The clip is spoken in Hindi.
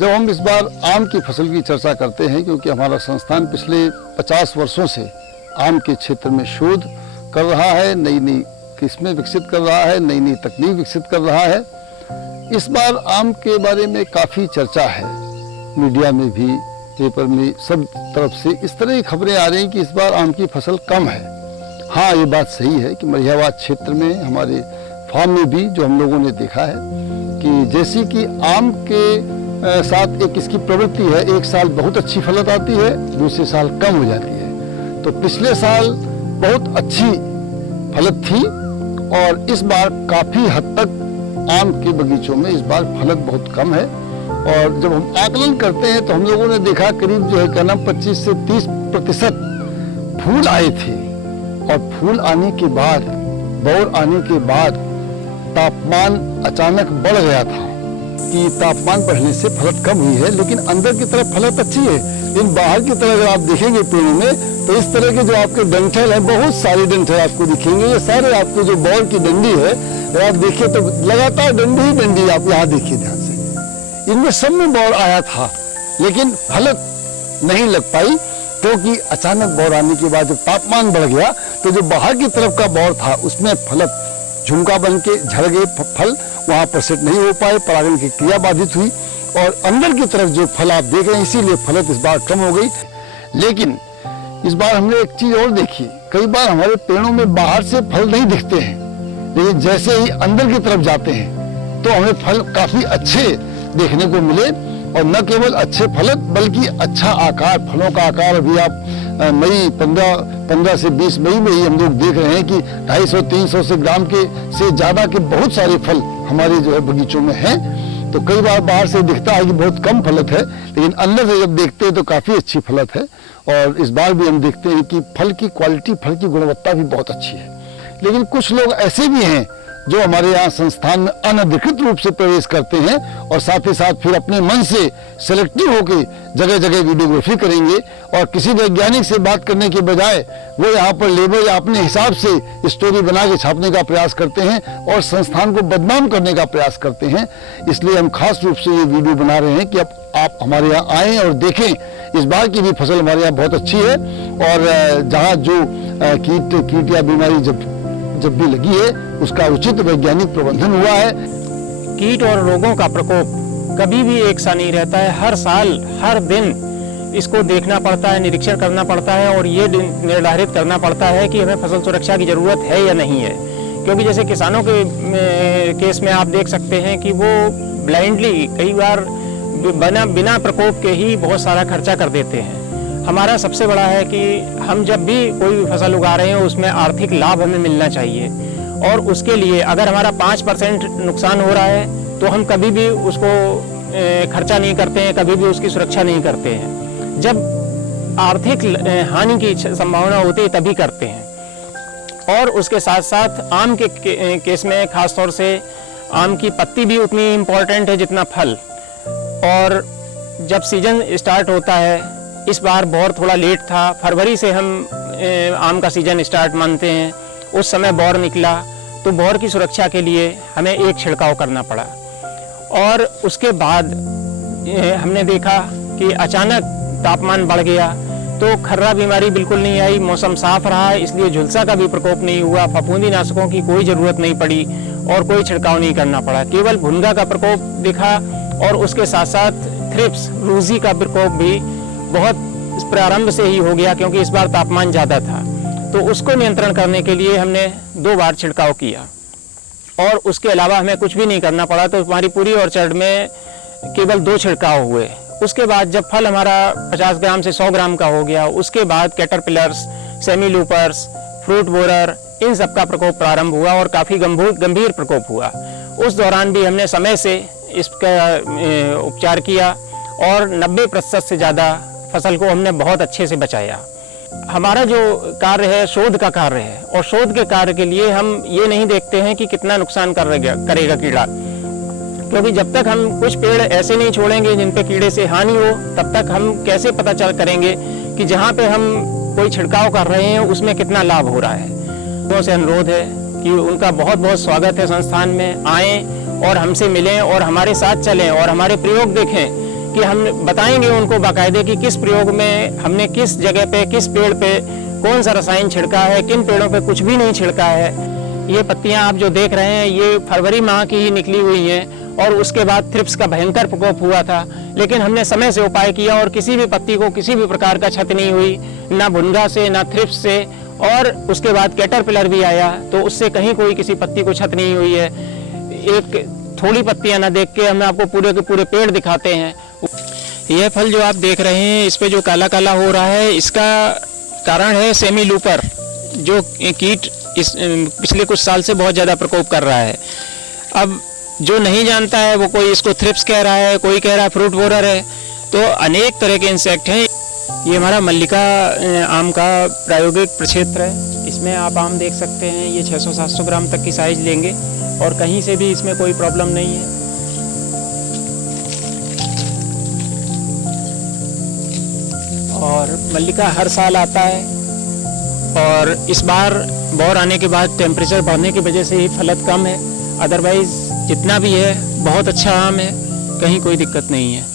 जब हम इस बार आम की फसल की चर्चा करते हैं, क्योंकि हमारा संस्थान पिछले 50 वर्षों से आम के क्षेत्र में शोध कर रहा है, नई नई किस्में विकसित कर रहा है, नई नई तकनीक विकसित कर रहा है। इस बार आम के बारे में काफ़ी चर्चा है, मीडिया में भी, पेपर में, सब तरफ से इस तरह की खबरें आ रही हैं कि इस बार आम की फसल कम है। हाँ, ये बात सही है कि मलिहाबाद क्षेत्र में हमारे फार्म में भी जो हम लोगों ने देखा है कि जैसे कि आम के साथ एक इसकी प्रवृत्ति है, एक साल बहुत अच्छी फलत आती है, दूसरे साल कम हो जाती है। तो पिछले साल बहुत अच्छी फलत थी और इस बार काफ़ी हद तक आम के बगीचों में इस बार फलत बहुत कम है। और जब हम आकलन करते हैं तो हम लोगों ने देखा करीब जो है क्या नाम 25 से 30% फूल आए थे। और फूल आने के बाद, बौर आने के बाद तापमान अचानक बढ़ गया था कि तापमान बढ़ने से फलत कम हुई है, लेकिन अंदर की तरफ फलत अच्छी है। लेकिन बाहर की तरफ अगर आप देखेंगे पेड़ों में तो इस तरह के जो आपके डंठल है, बहुत सारे डंठल आपको दिखेंगे। ये सारे आपको जो बौर की डंडी है, अगर आप देखिए तो लगातार डंडी ही डंडी, आप यहाँ देखिए ध्यान से, इनमें सब में बौर आया था, लेकिन फलत नहीं लग पाई क्योंकि अचानक बौर आने के बाद जब तापमान बढ़ गया तो जो बाहर की तरफ का बौर था उसमें फलत झुमका बन के झड़ गए, फल वहाँ पर सेट नहीं हो पाए, परागण की क्रिया बाधित हुई और अंदर की तरफ जो फल आप देख रहे हैं, इसीलिए फलत इस बार कम हो गई। लेकिन इस बार हमने एक चीज और देखी, कई बार हमारे पेड़ों में बाहर से फल नहीं दिखते हैं, लेकिन जैसे ही अंदर की तरफ जाते हैं तो हमें फल काफी अच्छे देखने को मिले। और न केवल अच्छे फलत बल्कि अच्छा आकार, फलों का आकार अभी आप मई 15 से 20 मई में ही हम लोग देख रहे हैं कि 250-300 से ग्राम के से ज़्यादा के बहुत सारे फल हमारे जो है बगीचों में हैं। तो कई बार बाहर से दिखता है कि बहुत कम फलत है, लेकिन अंदर से जब देखते हैं तो काफ़ी अच्छी फलत है। और इस बार भी हम देखते हैं कि फल की क्वालिटी, फल की गुणवत्ता भी बहुत अच्छी है। लेकिन कुछ लोग ऐसे भी हैं जो हमारे यहाँ संस्थान में अनधिकृत रूप से प्रवेश करते हैं और साथ ही साथ फिर अपने मन से सेलेक्टिव होकर जगह जगह वीडियोग्राफी करेंगे और किसी वैज्ञानिक से बात करने के बजाय वो यहाँ पर लेबल या अपने हिसाब से स्टोरी बना के छापने का प्रयास करते हैं और संस्थान को बदनाम करने का प्रयास करते हैं। इसलिए हम खास रूप से ये वीडियो बना रहे हैं कि अब आप हमारे यहाँ आएँ और देखें। इस बार की भी फसल हमारे यहाँ बहुत अच्छी है और जहाँ जो कीट या बीमारी जब भी लगी है उसका उचित वैज्ञानिक प्रबंधन हुआ है। कीट और रोगों का प्रकोप कभी भी एक सा नहीं रहता है, हर साल हर दिन इसको देखना पड़ता है, निरीक्षण करना पड़ता है और ये निर्धारित करना पड़ता है कि हमें फसल सुरक्षा की ज़रूरत है या नहीं है। क्योंकि जैसे किसानों के केस में आप देख सकते हैं कि वो ब्लाइंडली कई बार बिना प्रकोप के ही बहुत सारा खर्चा कर देते हैं। हमारा सबसे बड़ा है कि हम जब भी कोई भी फसल उगा रहे हैं उसमें आर्थिक लाभ हमें मिलना चाहिए और उसके लिए अगर हमारा 5% नुकसान हो रहा है तो हम कभी भी उसको खर्चा नहीं करते हैं, कभी भी उसकी सुरक्षा नहीं करते हैं। जब आर्थिक हानि की संभावना होती है तभी करते हैं। और उसके साथ साथ आम के केस में खास तौर से आम की पत्ती भी उतनी इम्पोर्टेंट है जितना फल। और जब सीजन स्टार्ट होता है, इस बार बौर थोड़ा लेट था, फरवरी से हम आम का सीजन स्टार्ट मानते हैं, उस समय बौर निकला तो बौर की सुरक्षा के लिए हमें एक छिड़काव करना पड़ा। और उसके बाद हमने देखा कि अचानक तापमान बढ़ गया तो खर्रा बीमारी बिल्कुल नहीं आई, मौसम साफ रहा इसलिए झुलसा का भी प्रकोप नहीं हुआ, फफूंदी नाशकों की कोई ज़रूरत नहीं पड़ी और कोई छिड़काव नहीं करना पड़ा। केवल भुनगा का प्रकोप दिखा और उसके साथ साथ थ्रिप्स, रूजी का प्रकोप भी बहुत प्रारंभ से ही हो गया क्योंकि इस बार तापमान ज़्यादा था। तो उसको नियंत्रण करने के लिए हमने 2 बार छिड़काव किया और उसके अलावा हमें कुछ भी नहीं करना पड़ा। तो हमारी पूरी ऑर्चर्ड में केवल 2 छिड़काव हुए। उसके बाद जब फल हमारा 50 ग्राम से 100 ग्राम का हो गया, उसके बाद caterpillars, semi loopers, fruit borer, इन सब का प्रकोप प्रारंभ हुआ और काफ़ी गंभीर प्रकोप हुआ। उस दौरान भी हमने समय से इसका उपचार किया और 90% से ज़्यादा फसल को हमने बहुत अच्छे से बचाया। हमारा जो कार्य है शोध का कार्य है और शोध के कार्य के लिए हम ये नहीं देखते हैं कि कितना नुकसान करेगा कीड़ा, क्योंकि जब तक हम कुछ पेड़ ऐसे नहीं छोड़ेंगे जिन पे कीड़े से हानि हो, तब तक हम कैसे पता करेंगे कि जहाँ पे हम कोई छिड़काव कर रहे हैं उसमें कितना लाभ हो रहा है। लोगों से अनुरोध है कि उनका बहुत बहुत स्वागत है, संस्थान में आएँ और हमसे मिलें और हमारे साथ चलें और हमारे प्रयोग देखें कि हम बताएंगे उनको बाकायदे कि किस प्रयोग में हमने किस जगह पे, किस पेड़ पे कौन सा रसायन छिड़का है, किन पेड़ों पे कुछ भी नहीं छिड़का है। ये पत्तियां आप जो देख रहे हैं ये फरवरी माह की ही निकली हुई हैं और उसके बाद थ्रिप्स का भयंकर प्रकोप हुआ था, लेकिन हमने समय से उपाय किया और किसी भी पत्ती को किसी भी प्रकार का क्षति नहीं हुई, ना भुनगा से ना थ्रिप्स से। और उसके बाद कैटरपिलर भी आया तो उससे कहीं कोई किसी पत्ती को क्षति नहीं हुई है। एक थोड़ी पत्तियां ना देख के हम आपको पूरे के पूरे पेड़ दिखाते हैं। यह फल जो आप देख रहे हैं इस पे जो काला काला हो रहा है, इसका कारण है सेमी लूपर, जो कीट इस पिछले कुछ साल से बहुत ज़्यादा प्रकोप कर रहा है। अब जो नहीं जानता है वो कोई इसको थ्रिप्स कह रहा है, कोई कह रहा है फ्रूट बोरर है, तो अनेक तरह के इंसेक्ट हैं। ये हमारा मल्लिका आम का प्रायोगिक प्रक्षेत्र है। इसमें आप आम देख सकते हैं, ये 600-700 ग्राम तक की साइज लेंगे और कहीं से भी इसमें कोई प्रॉब्लम नहीं है। और मल्लिका हर साल आता है और इस बार बौर आने के बाद टेम्परेचर बढ़ने की वजह से ही फलत कम है, अदरवाइज जितना भी है बहुत अच्छा आम है, कहीं कोई दिक्कत नहीं है।